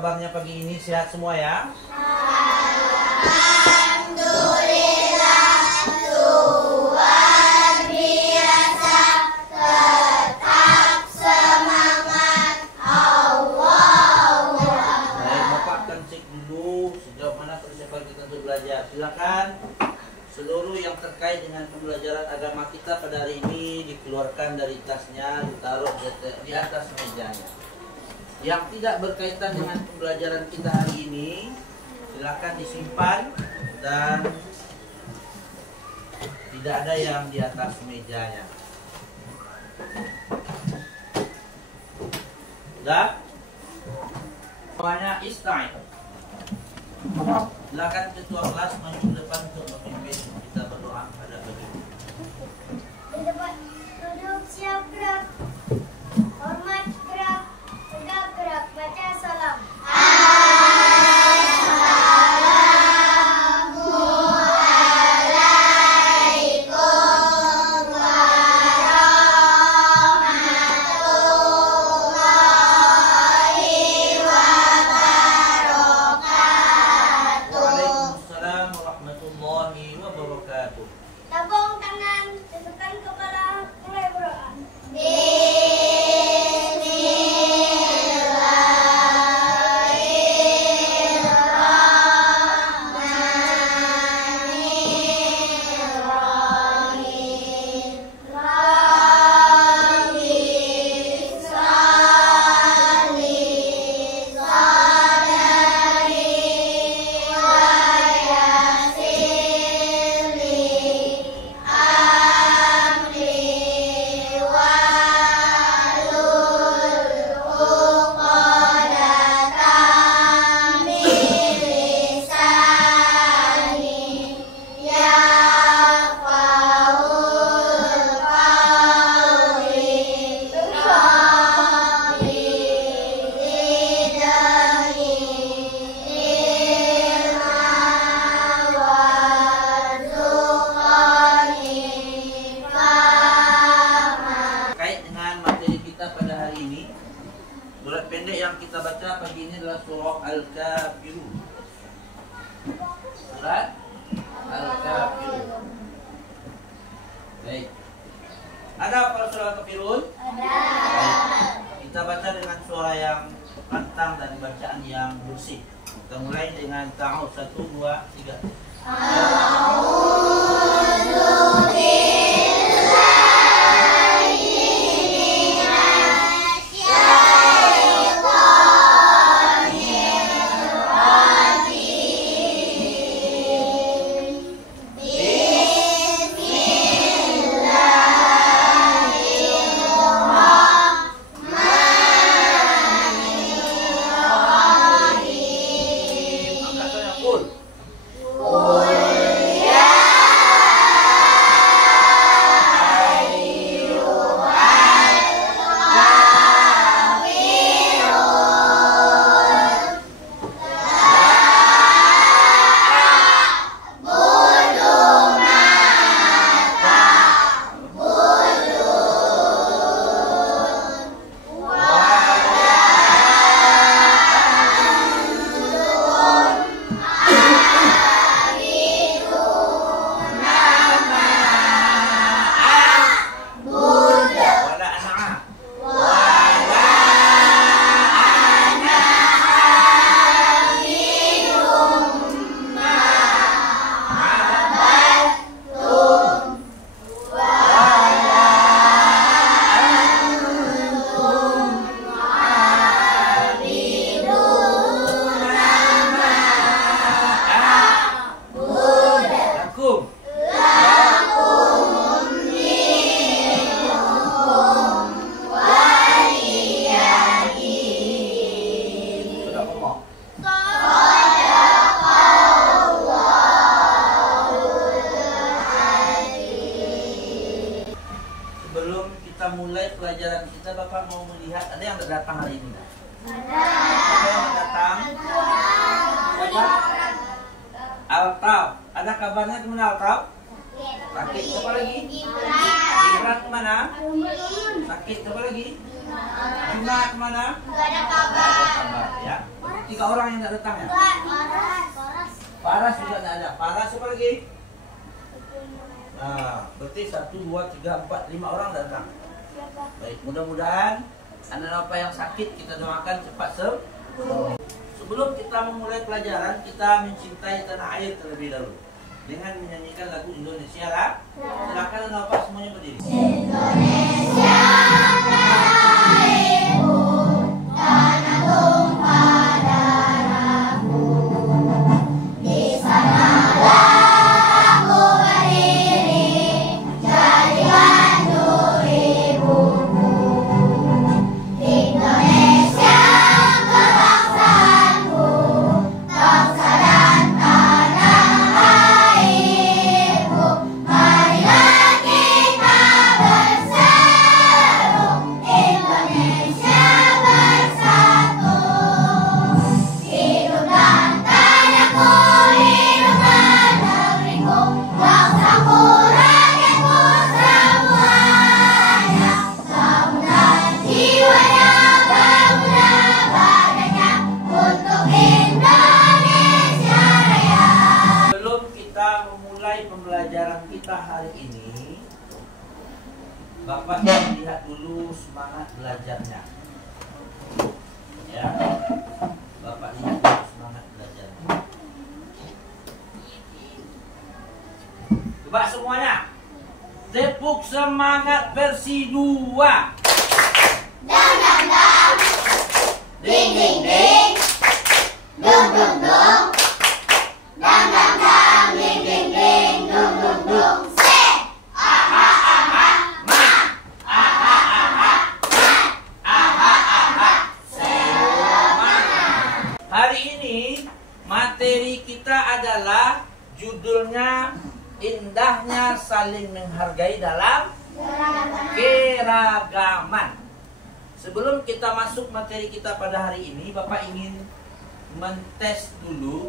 kabarnya pagi ini? Sehat semua ya? Alhamdulillah, luar biasa, tetap semangat, Allahu Akbar. Baik, Bapak akan cek dulu sejauh mana persiapan kita untuk belajar. Silakan seluruh yang terkait dengan pembelajaran agama kita pada hari ini dikeluarkan dari tasnya, ditaruh di atas mejanya. Yang tidak berkaitan dengan pembelajaran kita hari ini, silakan disimpan dan tidak ada yang di atas mejanya. Sudah? Semuanya ista'in. Silakan ketua kelas maju depan untuk memimpin kita berdoa pada pagi ini. Di depan duduk siap gerak, hormat gerak, tegak gerak, baca salam. Assalamualaikum warahmatullahi wabarakatuh. Waalaikumsalam warahmatullahi wabarakatuh. Tabung tangan, tundukkan kepala, mulai berdoa. Bismillahirrahmanirrahim. Rabbi sholli sadari wa yassirli amri wahlul uqdatam min lisani yafqahul qawli. Rabbi zidni ilma warzuqni fahma. Terkait dengan materi kita pada hari ini, surat pendek yang kita baca pagi ini adalah surah Al-Kafirun. Surat Al-Kafirun. Baik. Ada apa surah Al-Kafirun? Ada. Kita baca dengan suara yang lantang dan bacaan yang bersih. Kita mulai dengan ta'awudz 1, 2, 3. Angkat suara qul. Wala an'a. Lakum. Sadaqallah. Sebelum kita mulai pelajaran kita, Bapak mau melihat ada yang datang hari ini? Ada yang datang? Siapa? Altaf. Ada kabarnya kemana Altaf? Sakit. Siapa lagi? Gibran kemana? Sakit. Siapa lagi? Gimana kemana? Gak ada Ada kabar. kabar ya. 3 orang yang tidak datang ya? Paras. Paras juga tidak ada. Paras apa lagi? Nah, berarti 1, 2, 3, 4, 5 orang datang. Baik, mudah-mudahan anak apa yang sakit kita doakan cepat sembuh. Sebelum kita memulai pelajaran, kita mencintai tanah air terlebih dahulu dengan menyanyikan lagu Indonesia lah. Silakan anak apa semuanya berdiri. Indonesia tanahku, tanah tumpah darahku. Di sanalah aku berdiri, jadi bantu ibuku. Indonesia kebangsaanku, bangsa dan tanah airku. Marilah kita berseru, Indonesia bersatu. Hiduplah tanahku, hiduplah negeriku, bangsaku, rakyatku semuanya. Bangunlah jiwanya, bangunlah badannya untuk Indonesia Raya. Sebelum kita memulai pembelajaran kita hari ini, Bapak lihat dulu semangat belajarnya. Ya, Bapak lihat dulu semangat belajarnya. Coba semuanya, tepuk semangat versi 2. Dang dang dang, ding ding ding, dung dung dung. Dang dang dang, ding ding ding, dung dung dung. Se, aha aha, ma, aha aha, aha aha, semangat. Hari ini materi kita adalah judulnya indahnya saling menghargai dalam keragaman. Sebelum kita masuk materi kita pada hari ini, Bapak ingin mentes dulu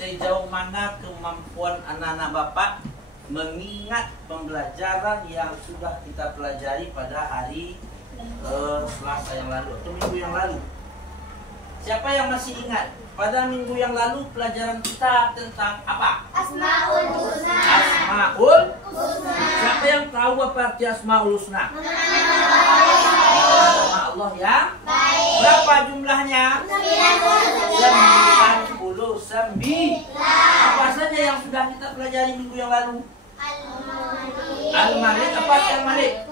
sejauh mana kemampuan anak-anak Bapak mengingat pembelajaran yang sudah kita pelajari pada hari Selasa yang lalu atau minggu yang lalu. Siapa yang masih ingat? Pada minggu yang lalu pelajaran kita tentang apa? Asmaul Husna. Asmaul Husna. Siapa yang tahu apa arti Asmaul Husna? Nama Allah yang Baik. berapa jumlahnya? 99. 99. Apa saja yang sudah kita pelajari minggu yang lalu? Al-Malik. Apa arti Al-Malik?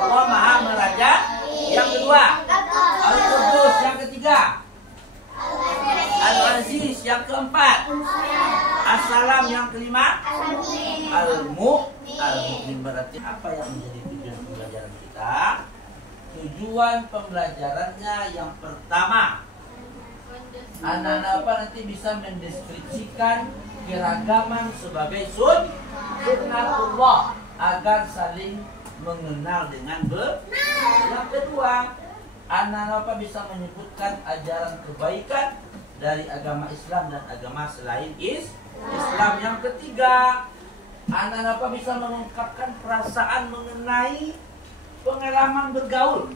Allah Maha Meraja. Yang kedua, Al-Qudus. Yang ketiga, Al-Aziz. Yang keempat, As-Salam. Yang kelima, Al-Mu'min. Berarti apa yang menjadi tujuan pembelajaran kita? Tujuan pembelajarannya yang pertama, anak-anak apa nanti bisa mendeskripsikan keragaman sebagai sunnatullah agar saling mengenal dengan benar. Yang kedua, anak-anak apa bisa menyebutkan ajaran kebaikan dari agama Islam dan agama selain Islam. Yang ketiga, anak-anak apa bisa mengungkapkan perasaan mengenai pengalaman bergaul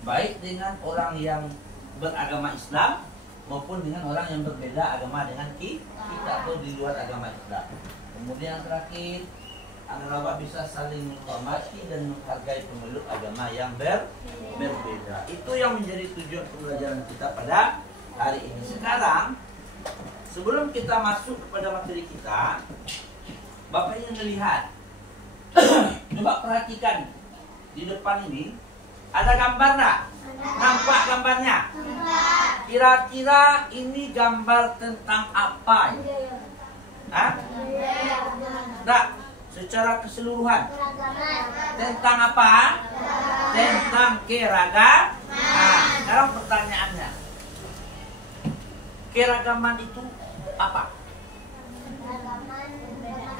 baik dengan orang yang beragama Islam maupun dengan orang yang berbeda agama dengan kita atau di luar agama Islam. Kemudian yang terakhir, anak-anak bisa saling menghormati dan menghargai pemeluk agama yang berbeda. Itu yang menjadi tujuan pembelajaran kita pada hari ini. Sekarang, sebelum kita masuk kepada materi kita, Bapak ingin melihat. Coba perhatikan di depan ini ada gambar nggak? Nampak gambarnya? Kira-kira ini gambar tentang apa? Hah? Nggak, secara keseluruhan. Tentang apa? Tentang keragaman. Nah, sekarang pertanyaannya, keragaman itu apa?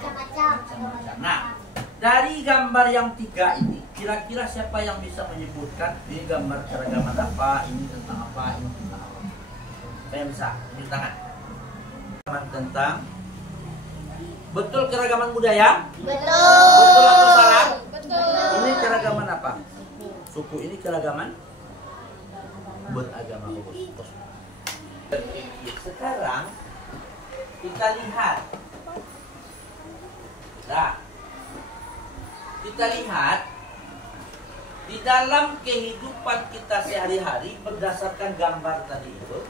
Macam-macam. Nah, dari gambar yang 3 ini, kira-kira siapa yang bisa menyebutkan ini gambar keragaman apa, ini tentang apa, ini tentang apa? Saya bisa, ini tangan. Tentang betul keragaman budaya? Betul. Betul atau salah? Betul. Ini keragaman apa? Suku ini keragaman beragama. berpikir. Sekarang kita lihat. Nah, kita lihat di dalam kehidupan kita sehari-hari berdasarkan gambar tadi itu,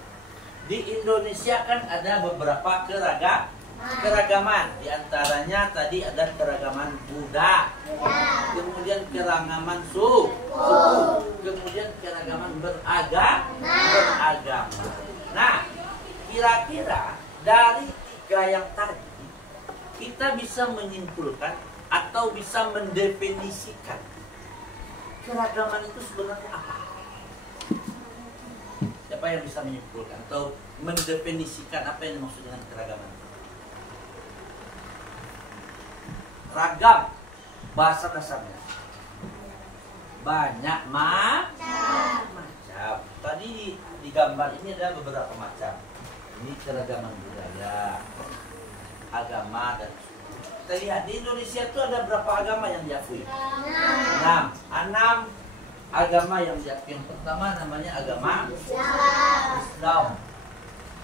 di Indonesia kan ada beberapa keragaman. Di antaranya tadi ada keragaman Buddha, kemudian keragaman suku, kemudian keragaman beragama. Nah, kira-kira dari tiga yang tadi kita bisa menyimpulkan atau bisa mendefinisikan keragaman itu sebenarnya apa? Siapa yang bisa menyimpulkan atau mendefinisikan apa yang dimaksud dengan keragaman? Ragam, bahasa dasarnya banyak macam. Tadi di gambar ini ada beberapa macam. Ini keragaman budaya, agama, dan kita lihat di Indonesia itu ada berapa agama yang diakui? 6 agama yang diakui. Yang pertama namanya agama Islam.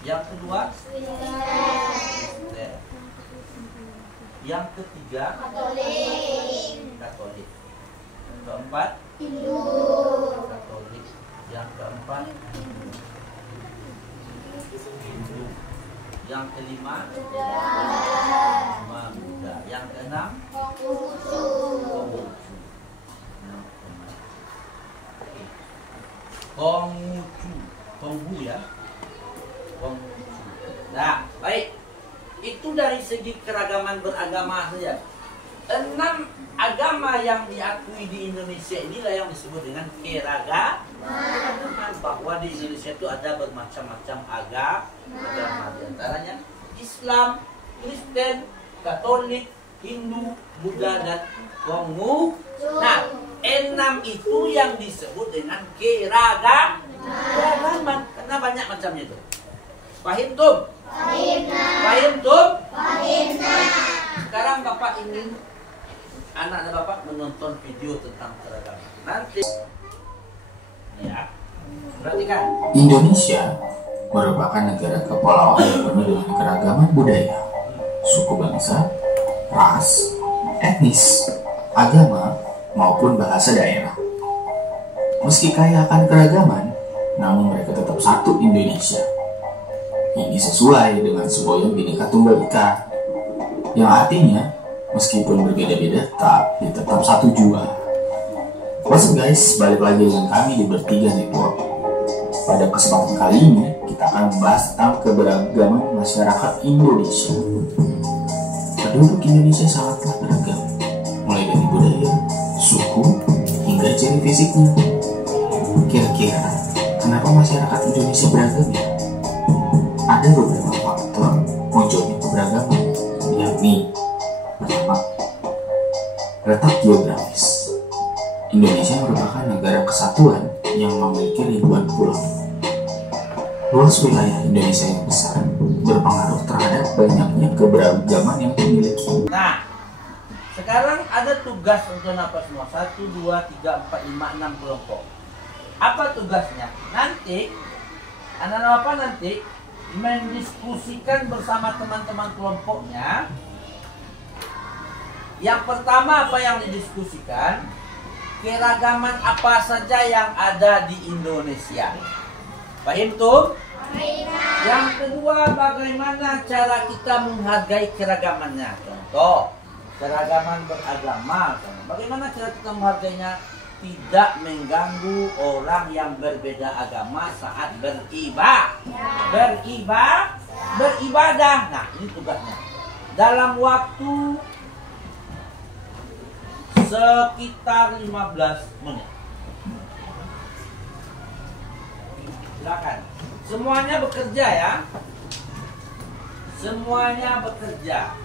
Yang kedua Kristen. Yang ketiga Katolik. Yang keempat Katolik. Yang keempat Hindu. Yang kelima Buddha. Yang keenam Konghucu. Konghu ya. Konghucu. Nah, baik. Itu dari segi keragaman beragama saja. 6 agama yang diakui di Indonesia inilah yang disebut dengan keragaman. Bahwa di Indonesia itu ada bermacam-macam agama. Di antaranya Islam, Kristen, Katolik, Hindu, Buddha, dan Konghucu. Nah, 6 itu yang disebut dengan keragaman. Karena banyak macamnya itu. Paham tuh? Paham tuh? Sekarang Bapak ingin anak Bapak menonton video tentang keragaman. Nanti ya, perhatikan. Indonesia merupakan negara kepulauan yang penuh dengan keragaman budaya, suku bangsa, ras, etnis, agama, maupun bahasa daerah. Meski kaya akan keragaman, namun mereka tetap satu Indonesia. Ini sesuai dengan semboyan Bhinneka Tunggal Ika, yang artinya meskipun berbeda-beda tapi tetap satu jua. What's up guys, balik lagi dengan kami di Bertiga Network. Pada kesempatan kali ini kita akan membahas tentang keberagaman masyarakat Indonesia. Penduduk Indonesia sangatlah beragam, mulai dari budaya, suku, hingga ciri fisiknya. Kira-kira kenapa masyarakat Indonesia beragam ya? Ada beberapa faktor munculnya keberagaman, yakni pertama, letak geografis. Indonesia merupakan negara kesatuan yang memiliki ribuan pulau. Luas wilayah Indonesia yang besar berpengaruh terhadap banyaknya keberagaman yang dimiliki. Nah, sekarang ada tugas untuk apa semua? 1, 2, 3, 4, 5, 6 kelompok. Apa tugasnya? Nanti anak-anak Bapak nanti mendiskusikan bersama teman-teman kelompoknya. Yang pertama apa yang didiskusikan? Keragaman apa saja yang ada di Indonesia. Paham tuh? Yang kedua, bagaimana cara kita menghargai keragamannya. Contoh, keragaman beragama. Bagaimana cara kita menghargainya? Tidak mengganggu orang yang berbeda agama saat beribadah. Nah, ini tugasnya. Dalam waktu sekitar 15 menit. Silakan. Semuanya bekerja ya. Semuanya bekerja.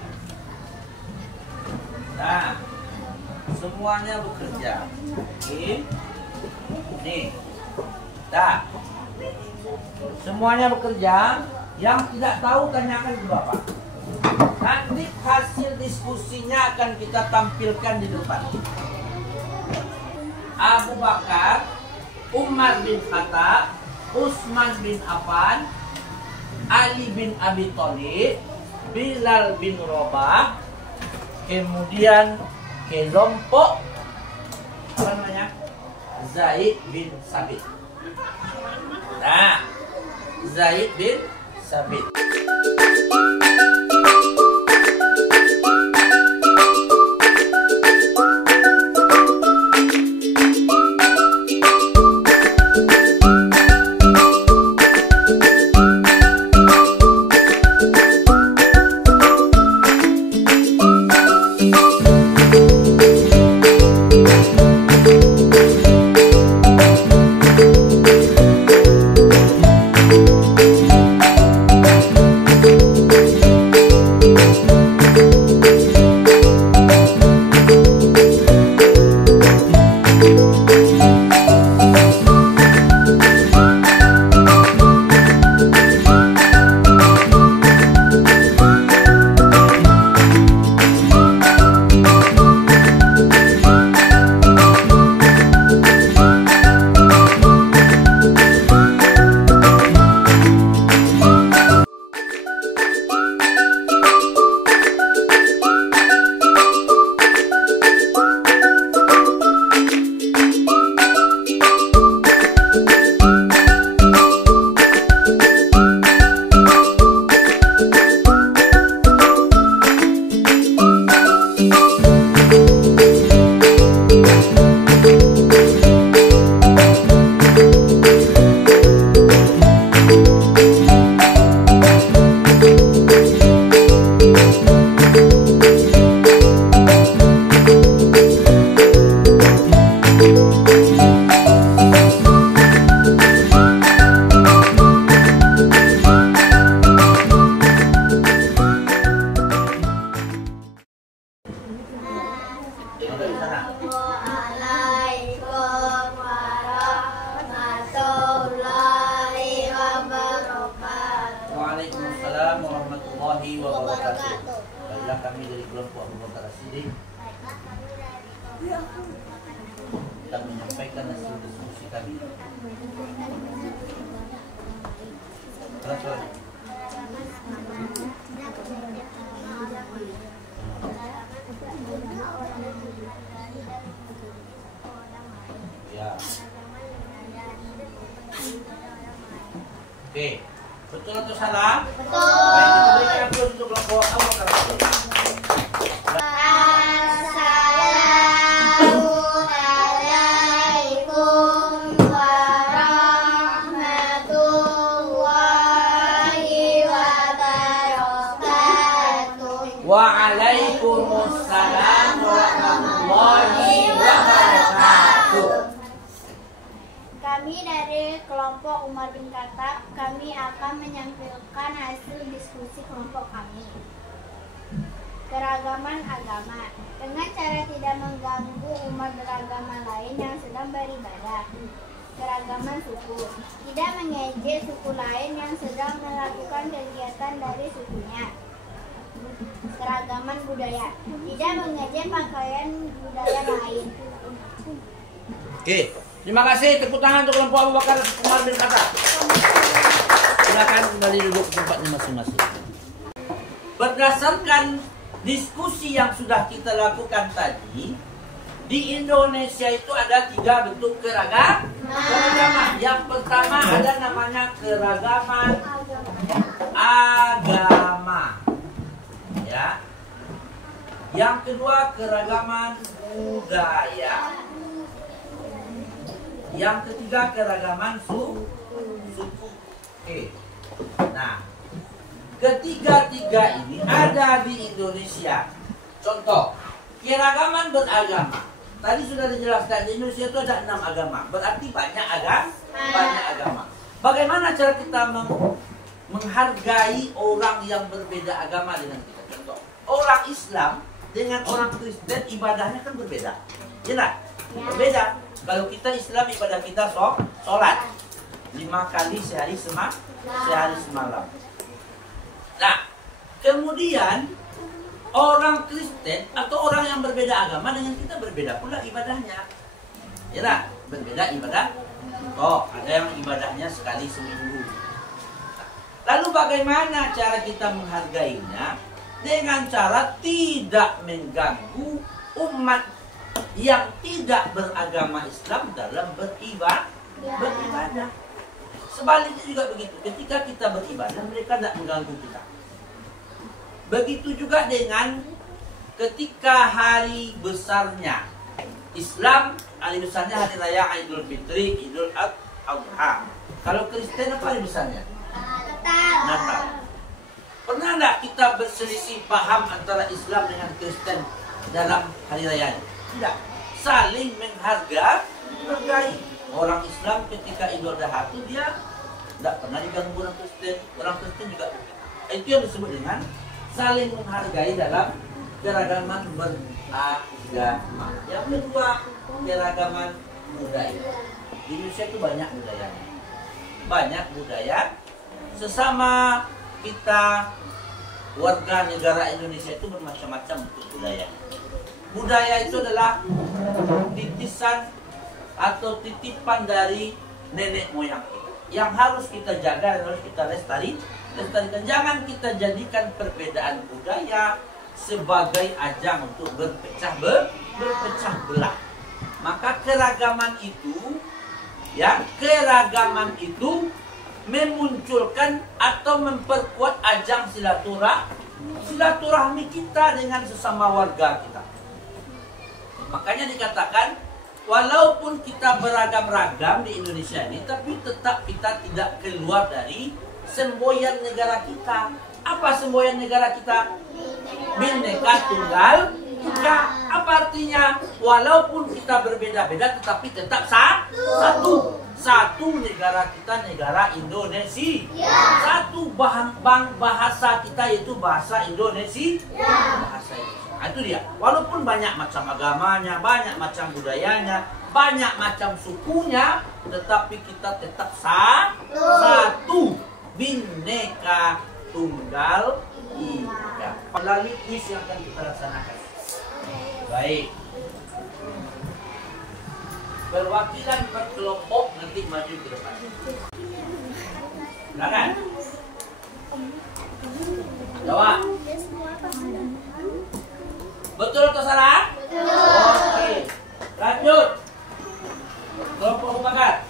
Nah, semuanya bekerja. Oke. Nih. Dah. Semuanya bekerja. Yang tidak tahu tanyakan ke Bapak. Nanti hasil diskusinya akan kita tampilkan di depan. Abu Bakar, Umar bin Khattab, Utsman bin Affan, Ali bin Abi Thalib, Bilal bin Rabah, kemudian kelompok apa namanya? Zaid bin Sabit. Nah, Zaid bin Sabit. Waalaikumsalam warahmatullahi wabarakatuh. Waalaikumsalam warahmatullahi wabarakatuh. Baiklah, kami dari kelompok Abu Bakar As-Siddiq kita menyampaikan hasil diskusi kami. Pelan-pelan. Ya. Oke, betul atau salah? Betul. Baik, kita berikan aplaus untuk kelompok Abu Bakar As-Siddiq. Assalamualaikum warahmatullahi wabarakatuh. Waalaikumsalam warahmatullahi wabarakatuh. Kami dari kelompok Umar bin Khattab, kami akan menyampaikan hasil diskusi kelompok kami. Keragaman agama dengan cara tidak mengganggu umat beragama lain yang sedang beribadah. Keragaman suku tidak mengejek suku lain yang sedang melakukan kegiatan dari sukunya. Keragaman budaya tidak mengejek pakaian budaya lain. Oke, terima kasih. Tepuk tangan untuk kelompok Abu Bakar Umar bin Khattab. Silakan kembali duduk ke tempatnya masing-masing. Berdasarkan diskusi yang sudah kita lakukan tadi, di Indonesia itu ada 3 bentuk keragaman. Yang pertama ada namanya keragaman agama, ya. Yang kedua keragaman budaya. Yang ketiga keragaman suku. Oke. Nah, ketiga-tiga ini ada di Indonesia. Contoh, keragaman beragama. Tadi sudah dijelaskan di Indonesia itu ada 6 agama. Berarti banyak agama. Bagaimana cara kita menghargai orang yang berbeda agama dengan kita? Contoh, orang Islam dengan orang Kristen ibadahnya kan berbeda. Ya enggak? Berbeda. Kalau kita Islam ibadah kita sholat 5 kali sehari semalam. Nah, kemudian orang Kristen atau orang yang berbeda agama dengan kita berbeda pula ibadahnya. Ya lah, berbeda ibadah. Oh, ada yang ibadahnya sekali seminggu. Lalu bagaimana cara kita menghargainya? Dengan cara tidak mengganggu umat yang tidak beragama Islam dalam beribadah. Sebaliknya juga begitu. Ketika kita beribadah, mereka tidak mengganggu kita. Begitu juga dengan ketika hari besarnya Islam, hari besarnya hari raya Idul Fitri, Idul Adha. Kalau Kristen apa hari besarnya? Natal. Pernah tidak kita berselisih paham antara Islam dengan Kristen dalam hari raya? Tidak. Saling menghargai. Orang Islam ketika Idul Adha itu dia tidak pernah diganggu orang Kristen. Orang Kristen juga. Itu yang disebut dengan saling menghargai dalam keragaman beragama. Yang kedua, keragaman budaya. Di Indonesia itu banyak budayanya. Banyak budaya. Sesama kita warga negara Indonesia itu bermacam-macam bentuk budaya. Budaya itu adalah titisan atau titipan dari nenek moyang kita yang harus kita jaga dan harus kita lestarikan. Jangan kita jadikan perbedaan budaya sebagai ajang untuk berpecah belah. Maka keragaman itu memunculkan atau memperkuat ajang silaturahmi kita dengan sesama warga kita. Makanya dikatakan walaupun kita beragam-ragam di Indonesia ini, tapi tetap kita tidak keluar dari semboyan negara kita. Apa semboyan negara kita? Bhinneka Tunggal Ika. Apa artinya? Walaupun kita berbeda-beda, tetapi tetap satu. Satu negara kita, negara Indonesia. Satu bahasa kita yaitu bahasa Indonesia. Bahasa Indonesia. Itu dia. Walaupun banyak macam agamanya, banyak macam budayanya, banyak macam sukunya, tetapi kita tetap satu. Bhinneka Tunggal Ika. Melalui kuis yang akan kita laksanakan. Baik. Perwakilan per kelompok nanti maju ke depan. Silakan. Jawab. Betul atau salah? Betul. Oke. Lanjut. Kelompok Bakar.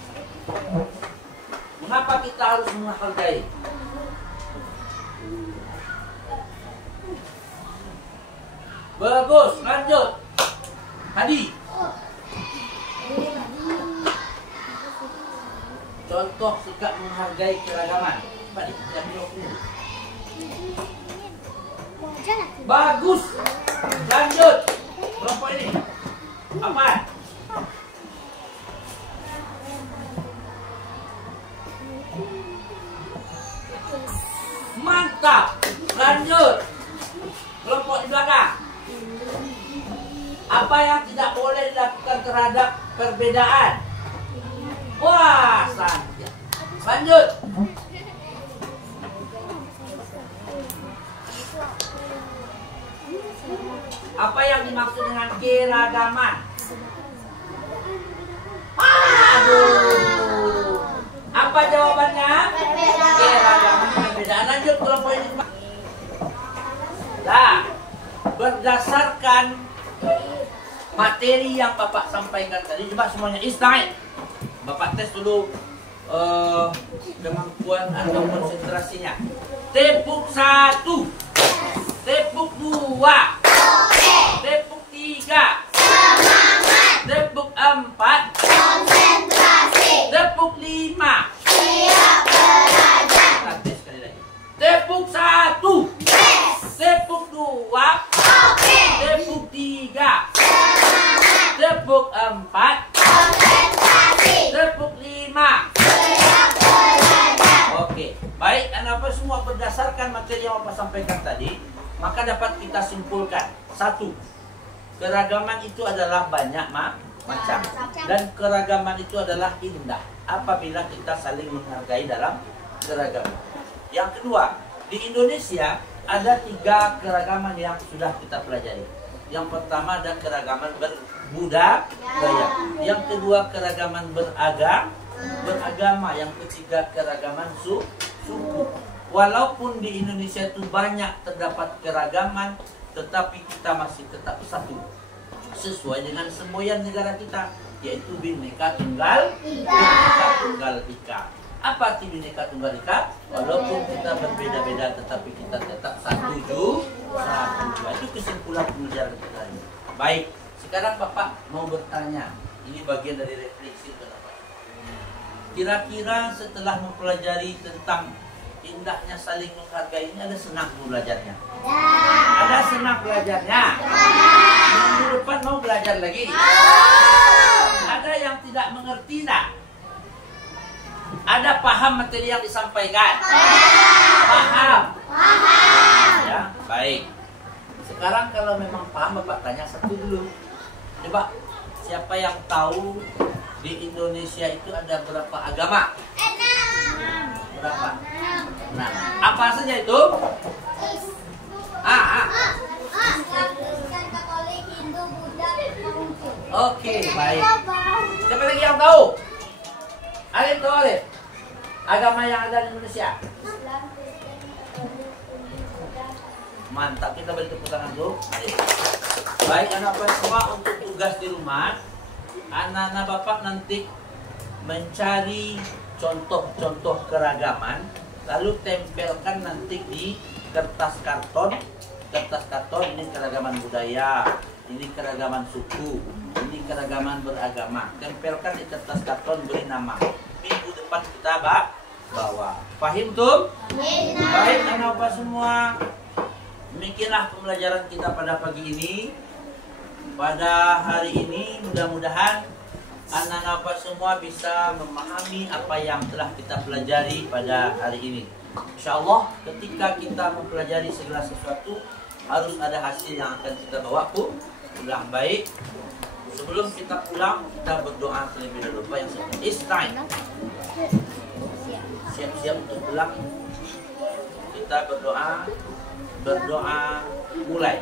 Mengapa kita harus menghargai? Bagus. Lanjut. Hadi. Contoh sikap menghargai keragaman. Pak, bagus. Lanjut. Kelompok ini. Apa? Mantap. Lanjut. Kelompok di belakang. Apa yang tidak boleh dilakukan terhadap perbedaan? Wah, santai. Lanjut. Apa yang dimaksud dengan keragaman? Aduh. Apa jawabannya? Keragaman perbedaan. Lanjut kelompok ini. Nah, berdasarkan materi yang Bapak sampaikan tadi, coba semuanya istirahat. Bapak tes dulu kemampuan atau konsentrasinya. Tepuk 1, tepuk 2, tepuk 3, semangat, tepuk 4, konsentrasi, tepuk 5, siap belajar. Tes sekali lagi. Tepuk 1, tepuk 2, tepuk 3, semangat, tepuk 4, konsentrasi, tepuk 5, siap belajar. Oke, baik. Dan apa semua berdasarkan materi yang Bapak sampaikan tadi, maka dapat kita simpulkan. 1. Keragaman itu adalah banyak macam. Dan keragaman itu adalah indah apabila kita saling menghargai dalam keragaman. Yang kedua, di Indonesia ada 3 keragaman yang sudah kita pelajari. Yang pertama ada keragaman berbudaya. Yang kedua keragaman beragama. Yang ketiga keragaman suku. Walaupun di Indonesia itu banyak terdapat keragaman, tetapi kita masih tetap satu. Sesuai dengan semboyan negara kita, yaitu Bhinneka Tunggal Ika. Apa arti Bhinneka Tunggal Ika? Walaupun kita berbeda-beda, tetapi kita tetap satu juga. Itu kesimpulan pembelajaran kita ini. Baik, sekarang Bapak mau bertanya. Ini bagian dari refleksi Bapak. Kira-kira setelah mempelajari tentang indahnya saling menghargai ini, ada senang belajarnya? Ada senang belajarnya? Minggu depan mau belajar lagi? Ada yang tidak mengerti tak? Ada paham materi yang disampaikan? Paham? Ya, baik. Sekarang kalau memang paham, Bapak tanya satu dulu. Coba, siapa yang tahu di Indonesia itu ada berapa agama? Berapa? Nah, apa saja itu? Kristen, Katolik, Hindu, Buddha, Konghucu. Oke, baik. Siapa lagi yang tahu? Alif tahu Alif? Agama yang ada di Indonesia? Islam, Kristen, Katolik, Hindu, Buddha. Mantap, kita beri tepuk tangan dulu. Baik, anak-anak semua, untuk tugas di rumah, anak-anak Bapak nanti mencari contoh-contoh keragaman, lalu tempelkan nanti di kertas karton. Kertas karton ini keragaman budaya, ini keragaman suku, ini keragaman beragama. Tempelkan di kertas karton, beri nama. Minggu depan kita bawa. Paham tuh? Baik, anak-anak semua. Demikianlah pembelajaran kita pada pagi ini. Pada hari ini mudah-mudahan anak-anak semua bisa memahami apa yang telah kita pelajari pada hari ini. Insya Allah ketika kita mempelajari segala sesuatu harus ada hasil yang akan kita bawa pulang. Baik, sebelum kita pulang kita berdoa terlebih dahulu. Apa yang sebut is time. Siap-siap untuk pulang. Kita berdoa mulai.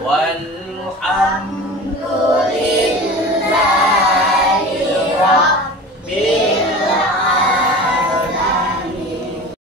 Walhamdulillah.